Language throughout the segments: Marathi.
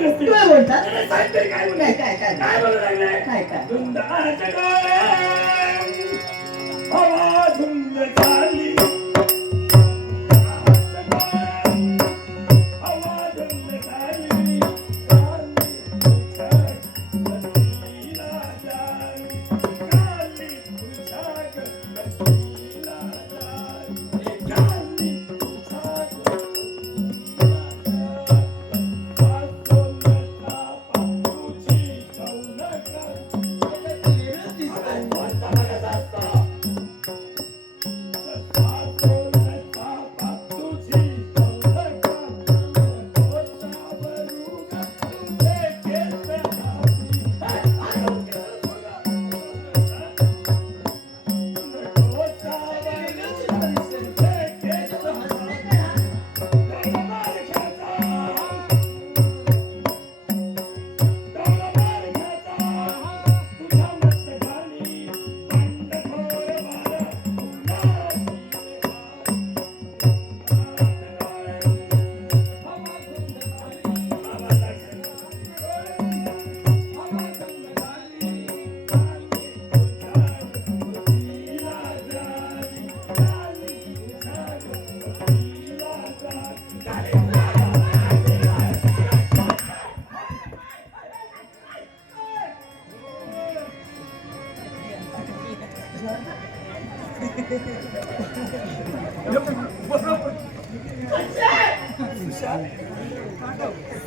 माहित नसते. तुम्ही बोलता साहेब तरी काय बोलले? काय काय काय बोलू लागले? काय काय धुंदाच्या डोळे हवा धुंद झाली.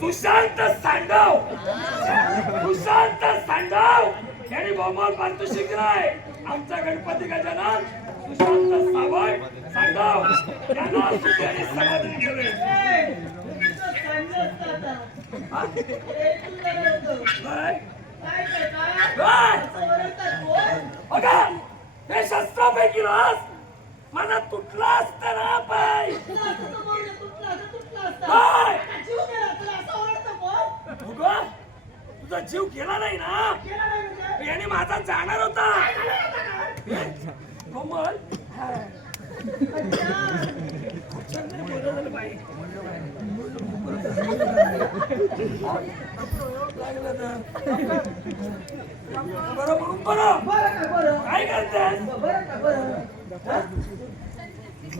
सुशांत सांडव सुशांत सांडव यांनी बहुमान पारितोषिक दिलाय. आमचा गणपती गजानन सुशांत सावंत सांडव यांना सुट्याने समाधान केले. अगं हे शस्त्रापैकी रास मला तुटला असता ना पाय. तुझा जीव गेला नाही ना याने माझा जाणार होता. कोमल काय करते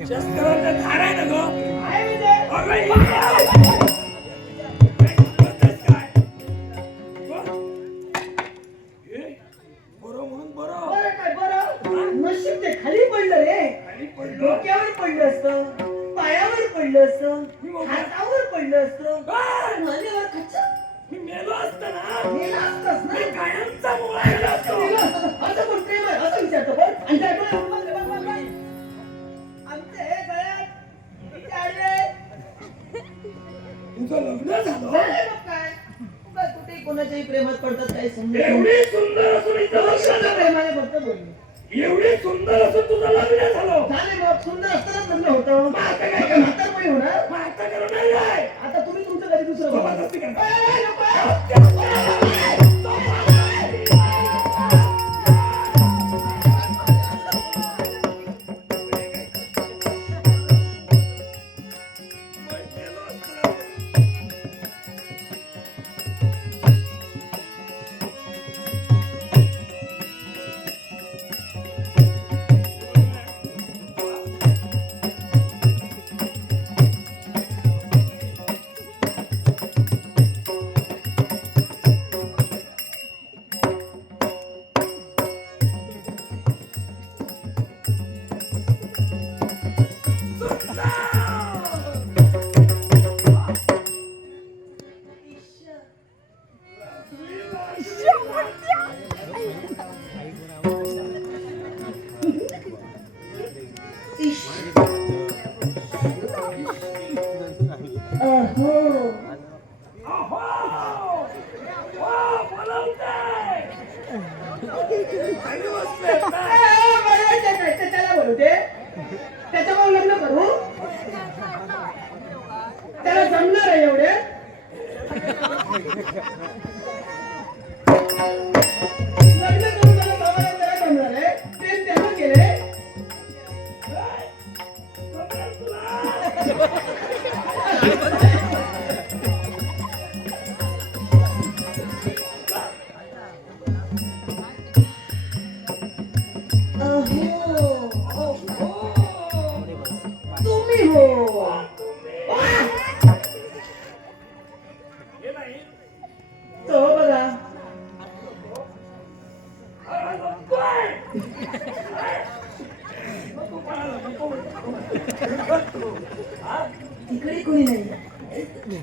शस्त्रांचा धार आहे ना गो. खाली पडलं रे. डोक्यावर पडलं असतं, पायावर पडलं असतं, हातावर पडलं असतं, मानेवर खच्चा मी मेलो असतो ना. मेला असतास ना. मी कायमचा मोळायला असतो. असं कोण प्रेम आहे असं विचारतो पण. आणि त्याकडे आमचे हे गळ्यात विचारले तुझं लग्न झालं काय कुठे कोणाच्याही प्रेमात पडतात काही समजत एवढी सुंदर असून इथं लग्न झालं. प्रेमाने फक्त बोलले एवढी सुंदर असून तुझं लग्न झालं. झाले मग सुंदर असतानाच लग्न होतं. आता काय करणार? म्हातारपणी होणार. मग आता करू नाही काय? आता तुम्ही तुमचं कधी दुसरं बघा. जबरदस्ती करता. त्याला बोलते त्याच्यामुळे लग्न करू. त्याला जमणार आहे एवढे. लग्न करून त्याला जमणार आहे. प्रेम त्यानं केले.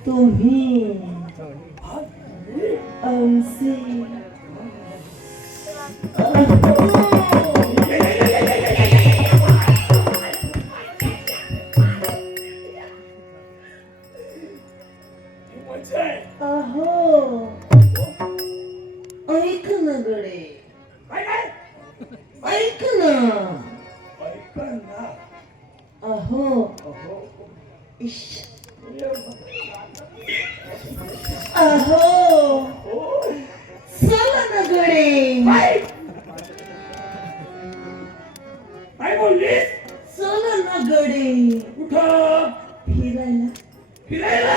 तुम्ही आमचे मजा आहे. अहो ऐक ना गडे, काय काय ऐक ना. ऐका ना. अहो अहो. इश. अहो चला ना गडे, काय काय बोललीस? चला ना गडे कुठं फिरायला. फिरायला?